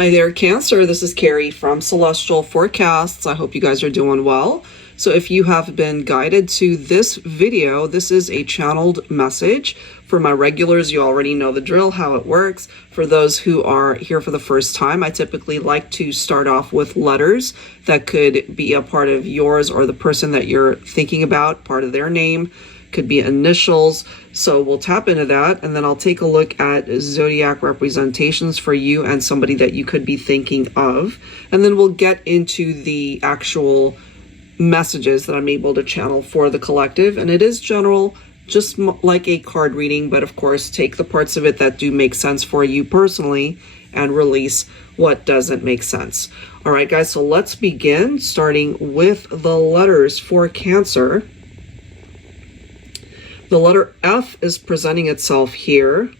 Hi there, Cancer. This is Carrie from Celestial Forecasts. I hope you guys are doing well. So if you have been guided to this video, this is a channeled message. For my regulars, you already know the drill, how it works. For those who are here for the first time, I typically like to start off with letters that could be a part of yours or the person that you're thinking about, part of their name. Could be initials. So we'll tap into that, and then I'll take a look at zodiac representations for you and somebody that you could be thinking of. And then we'll get into the actual messages that I'm able to channel for the collective. And it is general, just like a card reading, but of course take the parts of it that do make sense for you personally and release what doesn't make sense. All right, guys, so let's begin, starting with the letters for Cancer. The letter F is presenting itself here.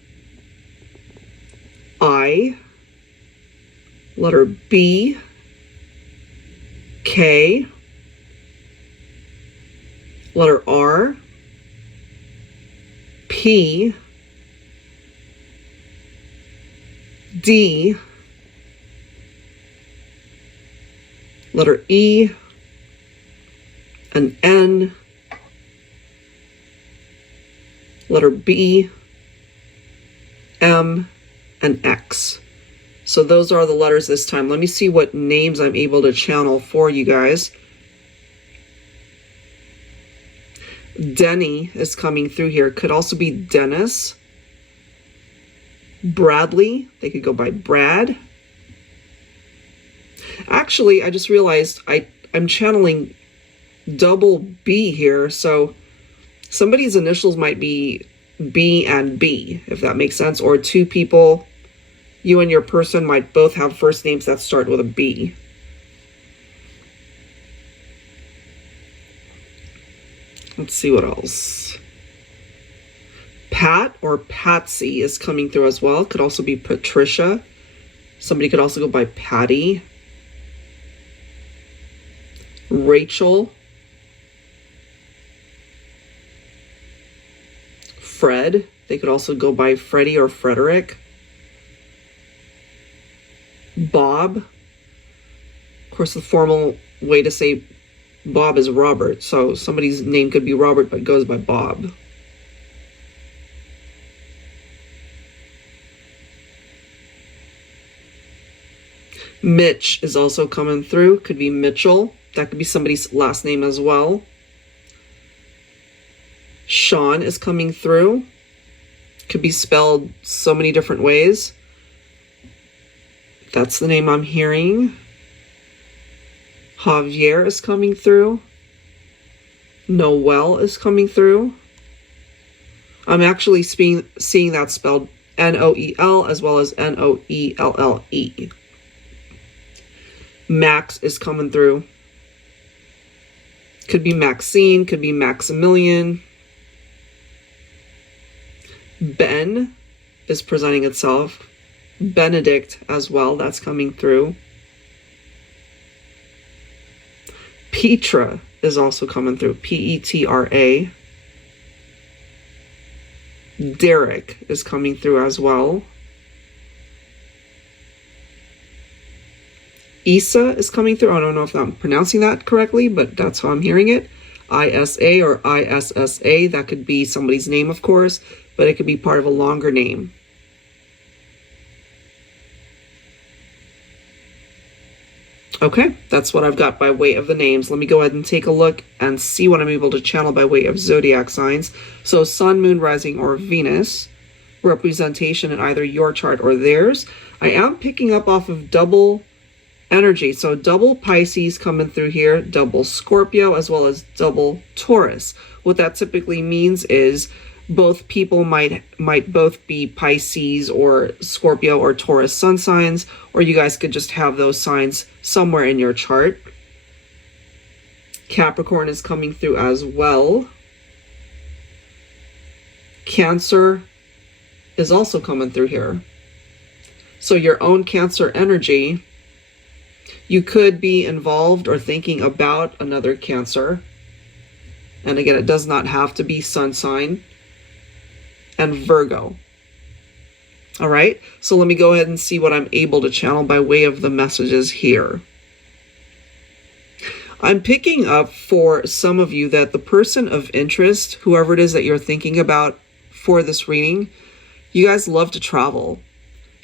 I. Letter B. K. Letter R. P. D. Letter E. An N. Letter B, M, and X. So those are the letters this time. Let me see what names I'm able to channel for you guys. Denny is coming through here. Could also be Dennis. Bradley. They could go by Brad. Actually, I just realized I'm channeling double B here, so somebody's initials might be B and B, if that makes sense. Or two people, you and your person might both have first names that start with a B. Let's see what else. Pat or Patsy is coming through as well. Could also be Patricia. Somebody could also go by Patty. Rachel. Fred. They could also go by Freddie or Frederick. Bob. Of course, the formal way to say Bob is Robert. So somebody's name could be Robert but goes by Bob. Mitch is also coming through. Could be Mitchell. That could be somebody's last name as well. Sean is coming through. Could be spelled so many different ways. That's the name I'm hearing. Javier is coming through. Noel is coming through. I'm actually seeing that spelled N-O-E-L as well as N-O-E-L-L-E. Max is coming through. Could be Maxine, could be Maximilian. Ben is presenting itself. Benedict as well, that's coming through. Petra is also coming through. P-E-T-R-A. Derek is coming through as well. Isa is coming through. I don't know if I'm pronouncing that correctly, but that's how I'm hearing it. I-S-A or I-S-S-A. That could be somebody's name, of course, but it could be part of a longer name. Okay, that's what I've got by way of the names. Let me go ahead and take a look and see what I'm able to channel by way of zodiac signs. So Sun, Moon, Rising, or Venus representation in either your chart or theirs. I am picking up off of double energy. So double Pisces coming through here, double Scorpio, as well as double Taurus. What that typically means is both people might both be Pisces or Scorpio or Taurus sun signs, or you guys could just have those signs somewhere in your chart. Capricorn is coming through as well. Cancer is also coming through here. So your own Cancer energy, you could be involved or thinking about another Cancer. And again, it does not have to be sun sign. And Virgo. All right, so let me go ahead and see what I'm able to channel by way of the messages here. I'm picking up for some of you that the person of interest, whoever it is that you're thinking about for this reading, you guys love to travel.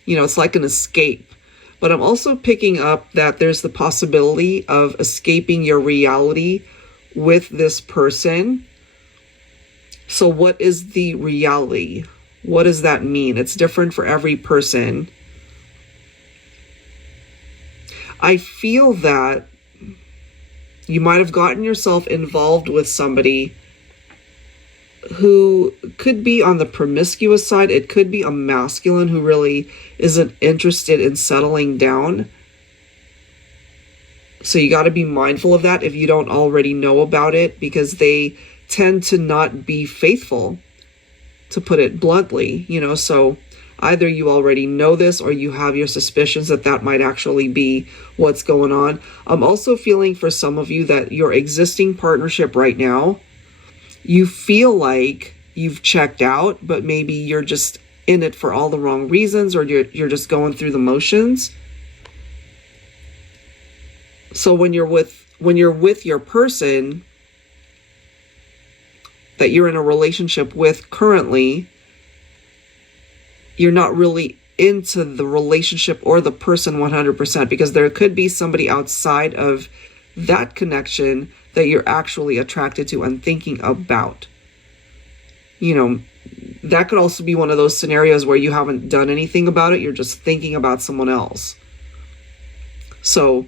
You know, it's like an escape. But I'm also picking up that there's the possibility of escaping your reality with this person. So what is the reality? What does that mean? It's different for every person. I feel that you might have gotten yourself involved with somebody who could be on the promiscuous side. It could be a masculine who really isn't interested in settling down. So you got to be mindful of that if you don't already know about it, because they tend to not be faithful, to put it bluntly, you know. So either you already know this or you have your suspicions that that might actually be what's going on. I'm also feeling for some of you that your existing partnership right now, you feel like you've checked out, but maybe you're just in it for all the wrong reasons, or you're just going through the motions. So when you're with your person that you're in a relationship with currently, you're not really into the relationship or the person 100%, because there could be somebody outside of that connection that you're actually attracted to and thinking about. You know, that could also be one of those scenarios where you haven't done anything about it. You're just thinking about someone else. So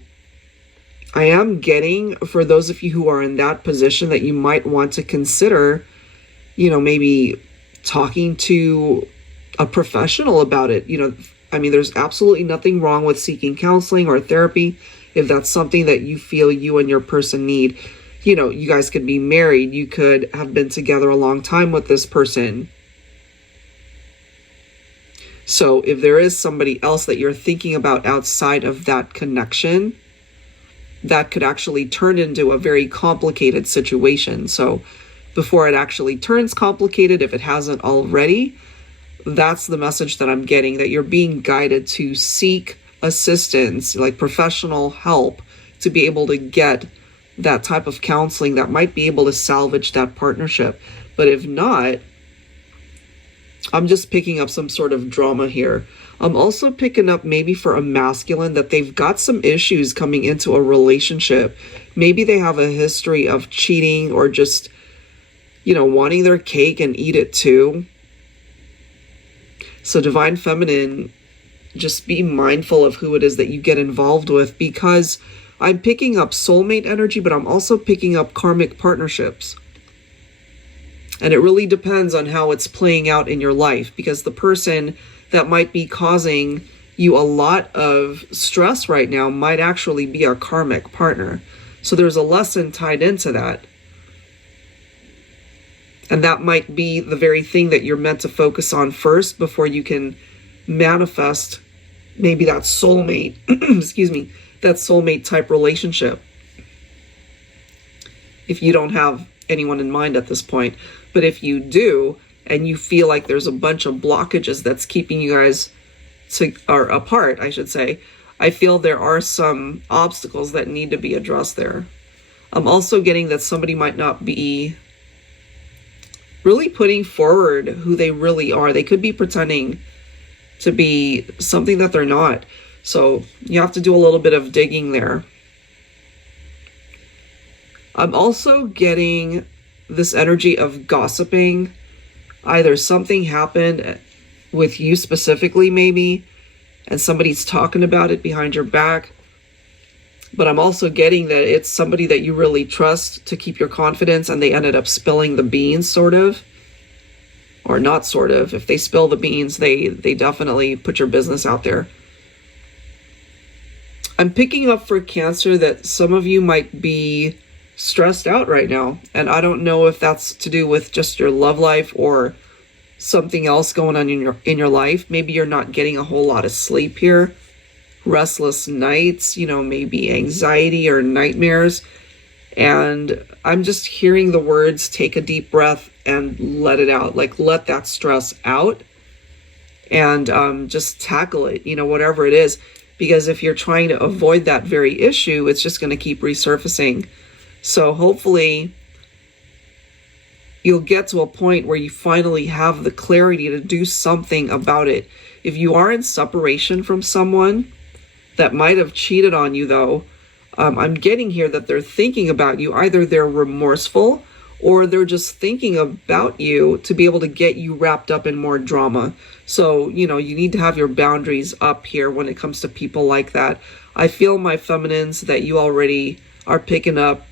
I am getting, for those of you who are in that position, that you might want to consider, you know, maybe talking to a professional about it. You know, I mean, there's absolutely nothing wrong with seeking counseling or therapy if that's something that you feel you and your person need. You know, you guys could be married. You could have been together a long time with this person. So if there is somebody else that you're thinking about outside of that connection, that could actually turn into a very complicated situation. So before it actually turns complicated, if it hasn't already, that's the message that I'm getting, that you're being guided to seek assistance, like professional help, to be able to get that type of counseling that might be able to salvage that partnership. But if not, I'm just picking up some sort of drama here. I'm also picking up maybe for a masculine that they've got some issues coming into a relationship. Maybe they have a history of cheating, or just, you know, wanting their cake and eat it too. So Divine Feminine, just be mindful of who it is that you get involved with, because I'm picking up soulmate energy, but I'm also picking up karmic partnerships. And it really depends on how it's playing out in your life, because the person that might be causing you a lot of stress right now might actually be a karmic partner. So there's a lesson tied into that. And that might be the very thing that you're meant to focus on first before you can manifest maybe that soulmate, excuse me, that soulmate type relationship. If you don't have anyone in mind at this point. But if you do, and you feel like there's a bunch of blockages that's keeping you guys apart, I should say, I feel there are some obstacles that need to be addressed there. I'm also getting that somebody might not be really putting forward who they really are. They could be pretending to be something that they're not. So you have to do a little bit of digging there. I'm also getting this energy of gossiping. Either something happened with you specifically maybe, and somebody's talking about it behind your back. But I'm also getting that it's somebody that you really trust to keep your confidence, and they ended up spilling the beans, sort of. Or not sort of. If they spill the beans, they definitely put your business out there. I'm picking up for Cancer that some of you might be stressed out right now. And I don't know if that's to do with just your love life or something else going on in your life. Maybe you're not getting a whole lot of sleep here. Restless nights, you know, maybe anxiety or nightmares. And I'm just hearing the words, take a deep breath and let it out. Like, let that stress out. and just tackle it, you know, whatever it is. Because if you're trying to avoid that very issue, it's just going to keep resurfacing. So hopefully you'll get to a point where you finally have the clarity to do something about it. If you are in separation from someone that might have cheated on you, though, I'm getting here that they're thinking about you. Either they're remorseful or they're just thinking about you to be able to get you wrapped up in more drama. So, you know, you need to have your boundaries up here when it comes to people like that. I feel, my feminines, that you already are picking up,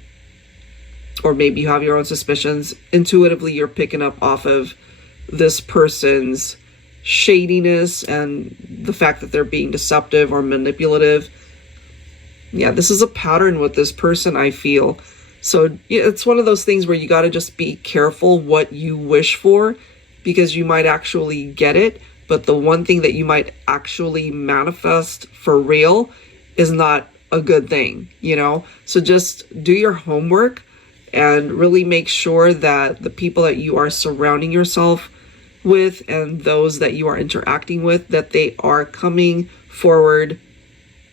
or maybe you have your own suspicions. Intuitively, you're picking up off of this person's shadiness and the fact that they're being deceptive or manipulative. Yeah, this is a pattern with this person, I feel. So it's one of those things where you got to just be careful what you wish for, because you might actually get it, but the one thing that you might actually manifest for real is not a good thing, you know? So just do your homework and really make sure that the people that you are surrounding yourself with and those that you are interacting with, that they are coming forward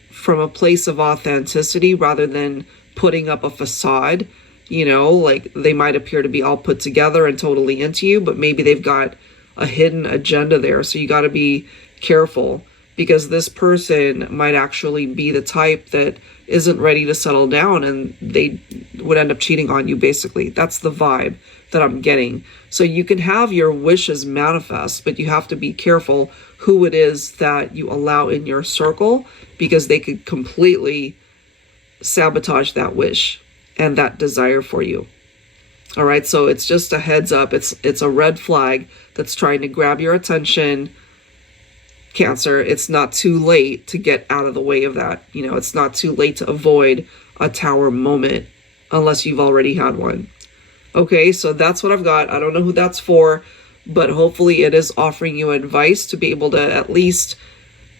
from a place of authenticity rather than putting up a facade. You know, like they might appear to be all put together and totally into you, but maybe they've got a hidden agenda there. So you got to be careful, because this person might actually be the type that isn't ready to settle down, and they would end up cheating on you, basically. That's the vibe that I'm getting. So you can have your wishes manifest, but you have to be careful who it is that you allow in your circle, because they could completely sabotage that wish and that desire for you. All right, so it's just a heads up. It's a red flag that's trying to grab your attention, Cancer. It's not too late to get out of the way of that. You know, it's not too late to avoid a tower moment unless you've already had one. Okay, so that's what I've got. I don't know who that's for, but hopefully it is offering you advice to be able to at least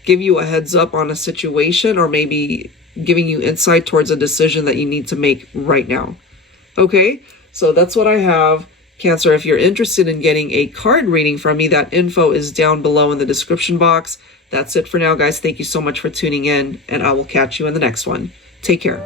give you a heads up on a situation, or maybe giving you insight towards a decision that you need to make right now. Okay, so that's what I have. Cancer, if you're interested in getting a card reading from me, that info is down below in the description box. That's it for now, guys. Thank you so much for tuning in, and I will catch you in the next one. Take care.